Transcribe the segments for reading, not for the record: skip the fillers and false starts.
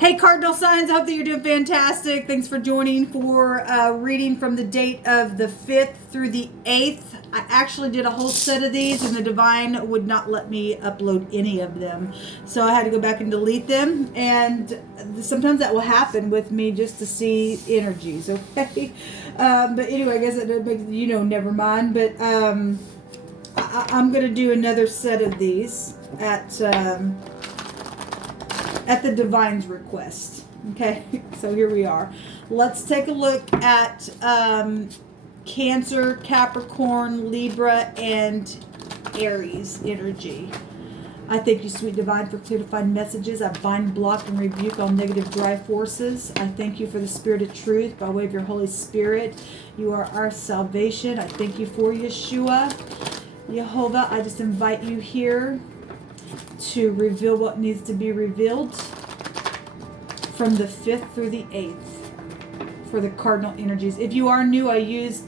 Hey Cardinal signs, I hope that you're doing fantastic. Thanks for joining for reading from the date of the 5th through the 8th. I actually did a whole set of these and the Divine would not let me upload any of them. So I had to go back and delete them. And sometimes that will happen with me just to see energies, okay? But anyway, I guess it makes, never mind. But I'm going to do another set of these at the Divine's request. Okay, so here we are. Let's take a look at Cancer, Capricorn, Libra, and Aries energy. I thank you, sweet Divine, for clear to find messages. I bind, block, and rebuke all negative drive forces. I thank you for the Spirit of truth by way of your Holy Spirit. You are our salvation. I thank you for Yeshua. Jehovah, I just invite you here to reveal what needs to be revealed from the 5th through the 8th for the cardinal energies. If you are new, I use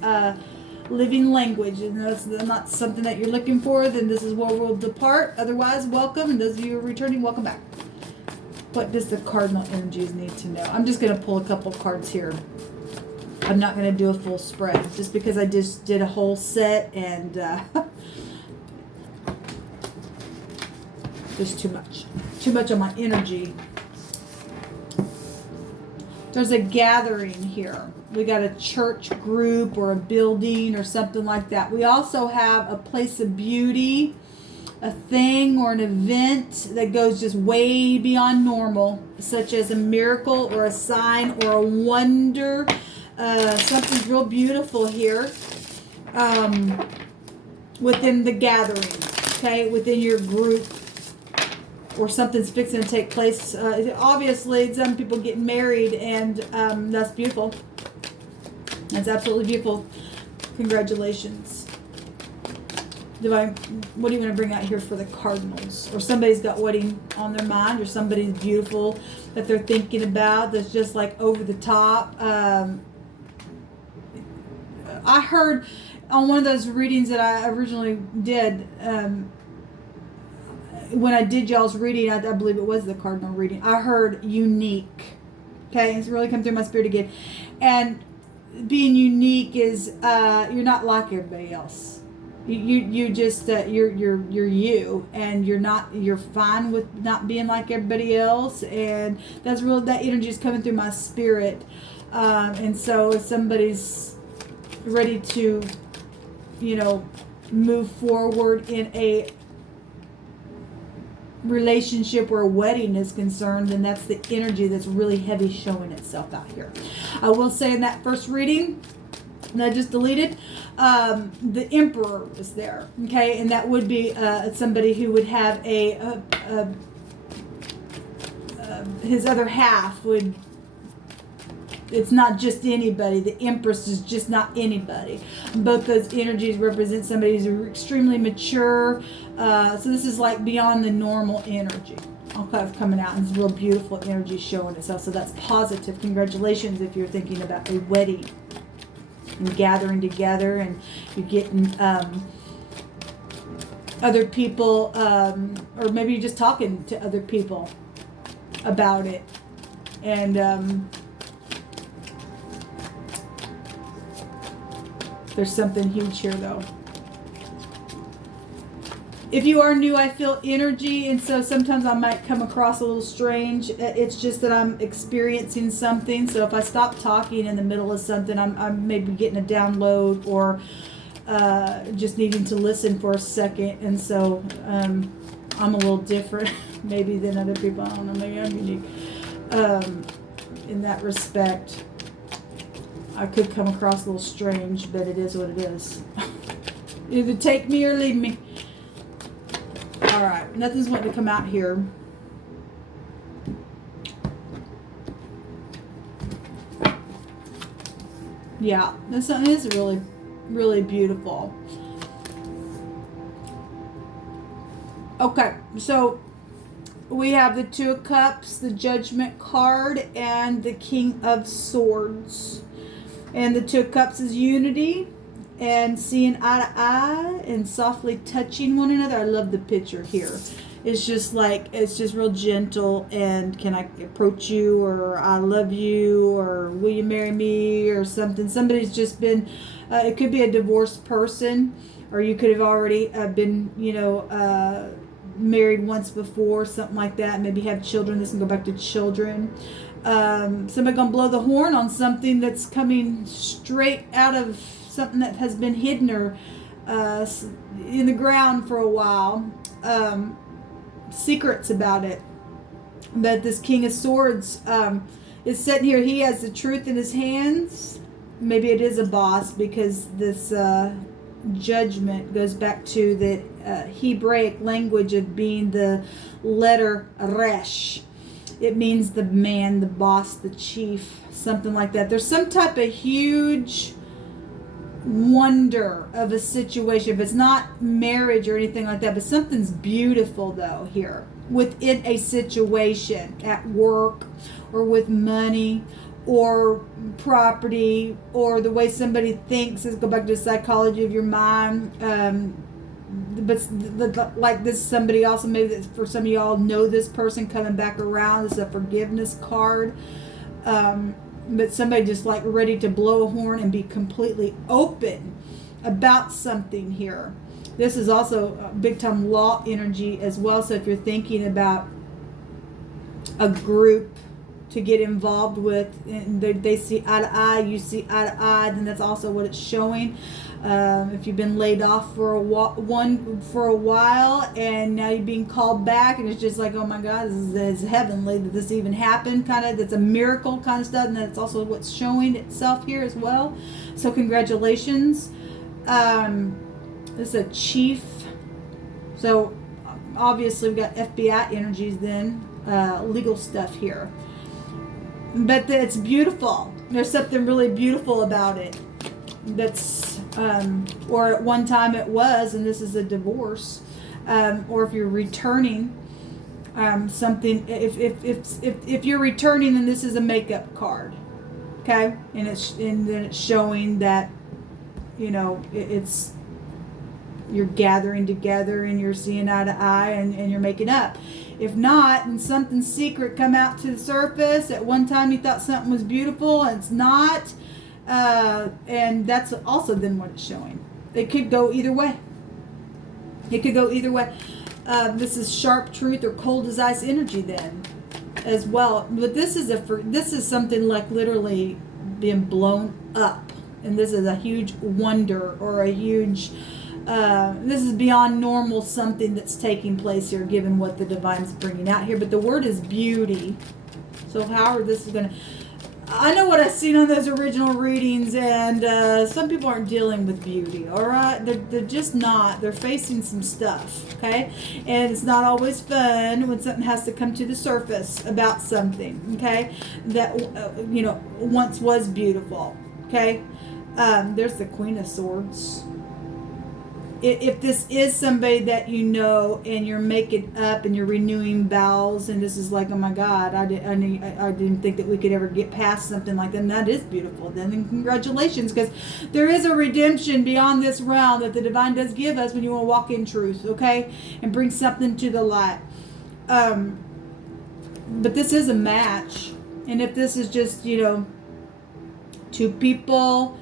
living language, and that's not something that you're looking for, then this is where we'll depart. Otherwise, welcome, and those of you who are returning, welcome back. What does the cardinal energies need to know? I'm just going to pull a couple cards here. I'm not going to do a full spread just because I just did a whole set and there's too much on my energy. There's a gathering here. We got a church group or a building or something like that. We also have a place of beauty, a thing or an event that goes just way beyond normal, such as a miracle or a sign or a wonder. Something's real beautiful here within the gathering, okay, within your group. Or something's fixing to take place. Obviously, some people get married, and that's beautiful. That's absolutely beautiful. Congratulations. Divine, what do you want to bring out here for the cardinals? Or somebody's got wedding on their mind, or somebody's beautiful that they're thinking about that's just like over the top. I heard on one of those readings that I originally did, when I did y'all's reading, I believe it was the cardinal reading, I heard unique. Okay, it's really come through my spirit again. And being unique is you're not like everybody else. You just you're you, and you're fine with not being like everybody else, and that's real. That energy is coming through my spirit, and so if somebody's ready to, move forward in a relationship where a wedding is concerned, then that's the energy that's really heavy showing itself out here. I will say in that first reading that I just deleted, the Emperor was there, okay, and that would be somebody who would have his other half would. It's not just anybody. The Empress is just not anybody. Both those energies represent somebody who's extremely mature. So this is like beyond the normal energy. Okay, coming out, and it's real beautiful energy showing itself. So that's positive. Congratulations if you're thinking about a wedding and gathering together, and you're getting other people, or maybe you're just talking to other people about it, and there's something huge here, though. If you are new, I feel energy, and so sometimes I might come across a little strange. It's just that I'm experiencing something. So if I stop talking in the middle of something, I'm maybe getting a download, or just needing to listen for a second. And so I'm a little different maybe than other people. I don't know, maybe I'm unique in that respect. I could come across a little strange, but it is what it is. Either take me or leave me. Alright, nothing's wanting to come out here. Yeah, this one is really, really beautiful. Okay, so we have the Two of Cups, the Judgment card, and the King of Swords. And the Two of Cups is unity and seeing eye to eye and softly touching one another. I love the picture here. It's just like, it's just real gentle, and can I approach you, or I love you, or will you marry me, or something. Somebody's just been, it could be a divorced person, or you could have already been, married once before, something like that. Maybe have children. This can go back to children. Somebody gonna blow the horn on something that's coming straight out of something that has been hidden or in the ground for a while. Secrets about it. But this King of Swords is sitting here. He has the truth in his hands. Maybe it is a boss, because this Judgment goes back to the Hebraic language of being the letter Resh. It means the man, the boss, the chief, something like that. There's some type of huge wonder of a situation. If it's not marriage or anything like that, but something's beautiful though here within a situation, at work or with money or property, or the way somebody thinks. Let's go back to the psychology of your mind. But like this, somebody also, maybe that for some of y'all know this person coming back around. This is a forgiveness card. But somebody just like ready to blow a horn and be completely open about something here. This is also a big time law energy as well. So if you're thinking about a group to get involved with, and they see eye to eye, you see eye to eye, then that's also what it's showing. If you've been laid off for a while, and now you're being called back, and it's just like, oh my God, this is heavenly that this even happened, kind of. That's a miracle kind of stuff, and that's also what's showing itself here as well. So congratulations. This is a chief. So obviously we've got FBI energies then, legal stuff here. But it's beautiful. There's something really beautiful about it. That's, or at one time it was, and this is a divorce. Or if you're returning something, if you're returning, then this is a makeup card, okay? And then it's showing that, it's, you're gathering together and you're seeing eye to eye, and you're making up. If not, then something secret come out to the surface. At one time you thought something was beautiful and it's not. And that's also then what it's showing. It could go either way. This is sharp truth or cold as ice energy then as well. But this is something like literally being blown up. And this is a huge wonder, or a huge... this is beyond normal, something that's taking place here, given what the divine is bringing out here. But the word is beauty. So however this is going to... I know what I've seen on those original readings, and some people aren't dealing with beauty, all right? They're just not. They're facing some stuff, okay? And it's not always fun when something has to come to the surface about something, okay? That, once was beautiful, okay? There's the Queen of Swords. If this is somebody that you know, and you're making up and you're renewing vows, and this is like, oh my God, I didn't think that we could ever get past something like that, and that is beautiful, then congratulations, because there is a redemption beyond this realm that the divine does give us when you want to walk in truth, okay, and bring something to the light. But this is a match, and if this is just, two people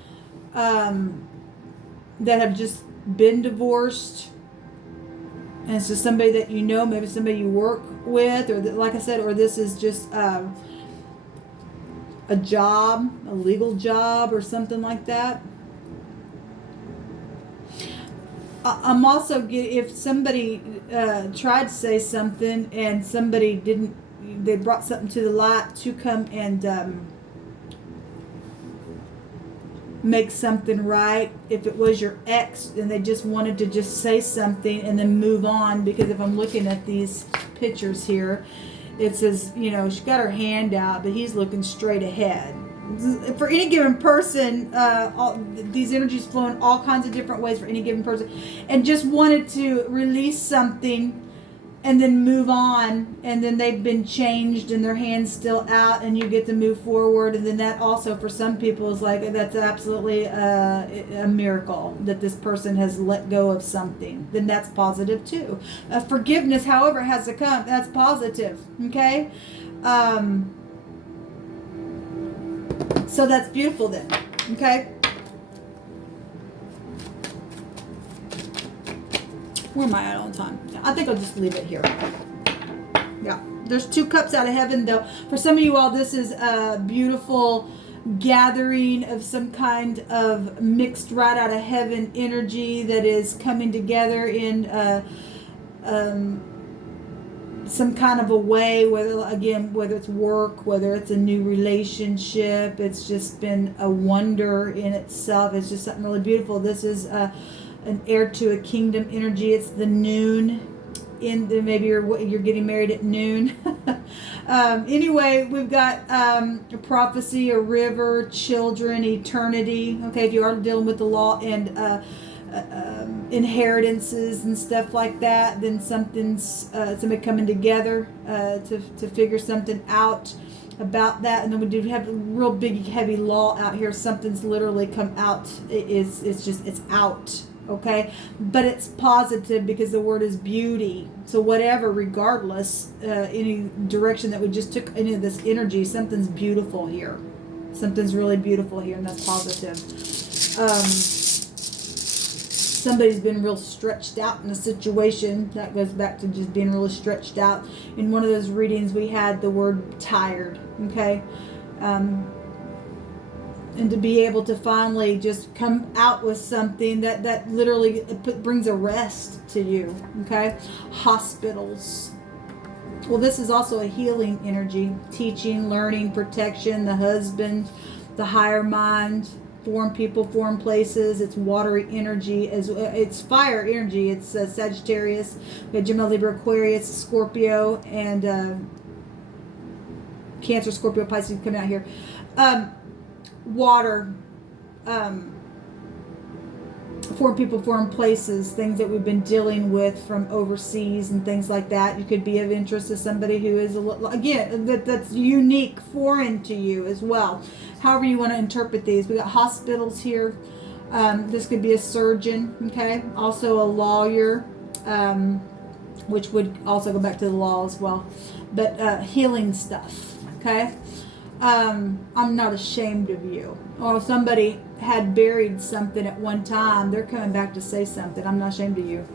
that have just been divorced, and it's just somebody that maybe somebody you work with, or like I said, or this is just a job, a legal job or something like that. I'm also if somebody tried to say something and somebody didn't, they brought something to the light to come and make something right. If it was your ex and they just wanted to just say something and then move on, because if I'm looking at these pictures here, it says, she got her hand out, but he's looking straight ahead. For any given person, these energies flow in all kinds of different ways for any given person, and just wanted to release something and then move on, and then they've been changed and their hand's still out and you get to move forward. And then that also for some people is like, that's absolutely a miracle that this person has let go of something. Then that's positive too. Forgiveness, however, has to come. That's positive. Okay. So that's beautiful then. Okay. Where am I at on time? I think I'll just leave it here. Yeah. There's 2 cups out of heaven, though. For some of you all, this is a beautiful gathering of some kind of mixed right out of heaven energy that is coming together in some kind of a way, whether it's work, whether it's a new relationship. It's just been a wonder in itself. It's just something really beautiful. This is an heir to a kingdom energy. It's the noon. Maybe you're getting married at noon. Anyway, we've got a prophecy, a river, children, eternity. Okay, if you are dealing with the law and inheritances and stuff like that, then somebody coming together to figure something out about that. And then we do have a real big heavy law out here. Something's literally come out. It's out. Okay, but it's positive because the word is beauty. So whatever, regardless, any direction that we just took any of this energy, something's beautiful here. Something's really beautiful here, and that's positive. Somebody's been real stretched out in a situation. That goes back to just being really stretched out. In one of those readings, we had the word tired. Okay. And to be able to finally just come out with something that literally brings a rest to you. Okay. Hospitals. Well, this is also a healing energy. Teaching, learning, protection, the husband, the higher mind, foreign people, foreign places. It's watery energy. It's fire energy. It's Sagittarius. We have Gemini, Libra, Aquarius, Scorpio, and Cancer, Scorpio, Pisces coming out here. Water, foreign people, foreign places, things that we've been dealing with from overseas and things like that. You could be of interest to somebody who is that's unique, foreign to you as well. However you want to interpret these. We got hospitals here. This could be a surgeon, okay? Also a lawyer, which would also go back to the law as well. But healing stuff, okay? I'm not ashamed of you. Or somebody had buried something at one time. They're coming back to say something. I'm not ashamed of you.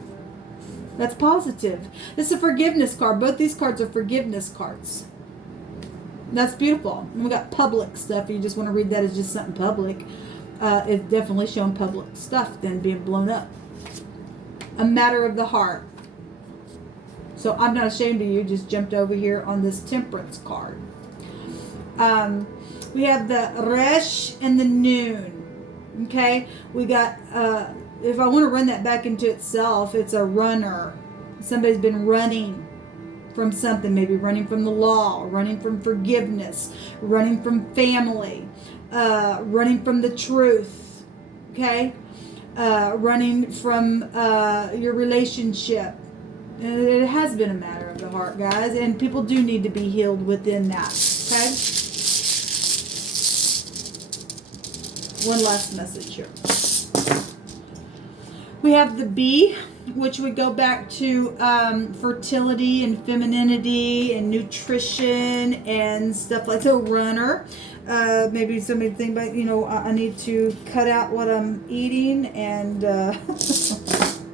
That's positive. This is a forgiveness card. Both these cards are forgiveness cards. That's beautiful. And we got public stuff. You just want to read that as just something public. It's definitely showing public stuff then being blown up. A matter of the heart. So I'm not ashamed of you. Just jumped over here on this temperance card. We have the Resh and the Noon. Okay, we got, if I want to run that back into itself, it's a runner. Somebody's been running from something, maybe running from the law, running from forgiveness, running from family, running from the truth. Okay, running from your relationship. And it has been a matter of the heart, guys, and people do need to be healed within that. Okay. One last message here. We have the bee, which would go back to fertility and femininity and nutrition and stuff like that. So runner. Maybe somebody think about, I need to cut out what I'm eating and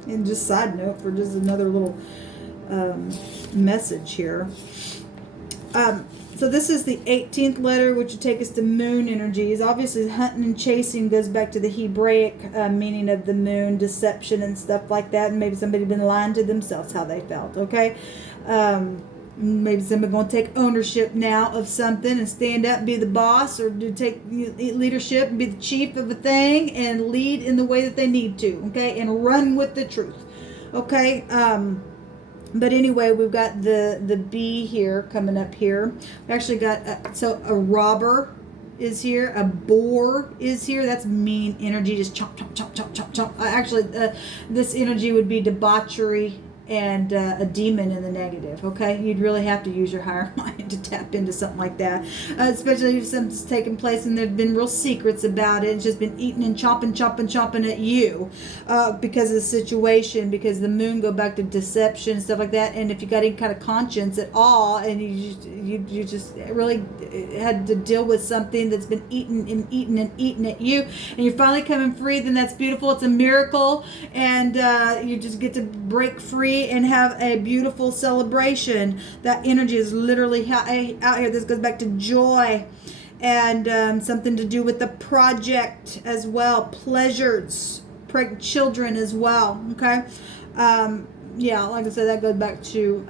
and just side note for just another little message here. So this is the 18th letter, which would take us to moon energies. Obviously, hunting and chasing goes back to the Hebraic meaning of the moon, deception and stuff like that. And maybe somebody been lying to themselves how they felt, okay? Maybe somebody going to take ownership now of something and stand up and be the boss, or to take leadership and be the chief of a thing and lead in the way that they need to, okay? And run with the truth, okay? But anyway, we've got the bee here coming up here. We actually got, a robber is here. A boar is here. That's mean energy. Just chomp, chomp, chomp, chomp, chomp, chomp. Actually, this energy would be debauchery and a demon in the negative. Okay, you'd really have to use your higher mind to tap into something like that, especially if something's taken place and there's been real secrets about it. It's just been eating and chomping at you because of the situation, because the moon go back to deception and stuff like that. And if you got any kind of conscience at all, and you just really had to deal with something that's been eating at you, and you're finally coming free, then that's beautiful. It's a miracle, and you just get to break free and have a beautiful celebration. That energy is literally out here. This goes back to joy and something to do with the project as well. Pleasures, pregnant children as well. Okay. Yeah, like I said, that goes back to,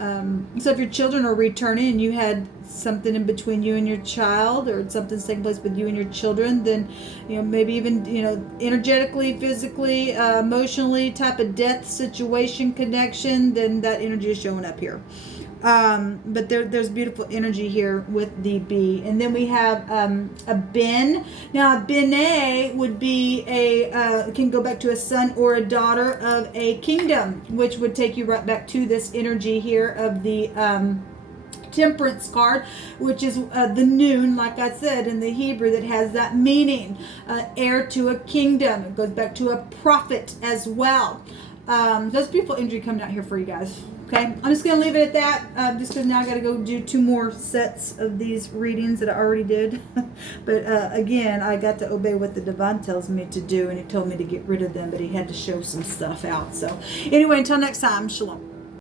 so if your children are returning and you had something in between you and your child, or something's taking place with you and your children, then, maybe even, energetically, physically, emotionally type of death situation connection, then that energy is showing up here. But there's beautiful energy here with the bee. And then we have a bin. Now, a bene would be can go back to a son or a daughter of a kingdom, which would take you right back to this energy here of the Temperance card, which is the noon, like I said, in the Hebrew, that has that meaning. Heir to a kingdom. It goes back to a prophet as well. There's beautiful energy coming out here for you guys. Okay, I'm just going to leave it at that, just because now I got to go do 2 more sets of these readings that I already did. But again, I got to obey what the divine tells me to do, and he told me to get rid of them, but he had to show some stuff out. So anyway, until next time, shalom.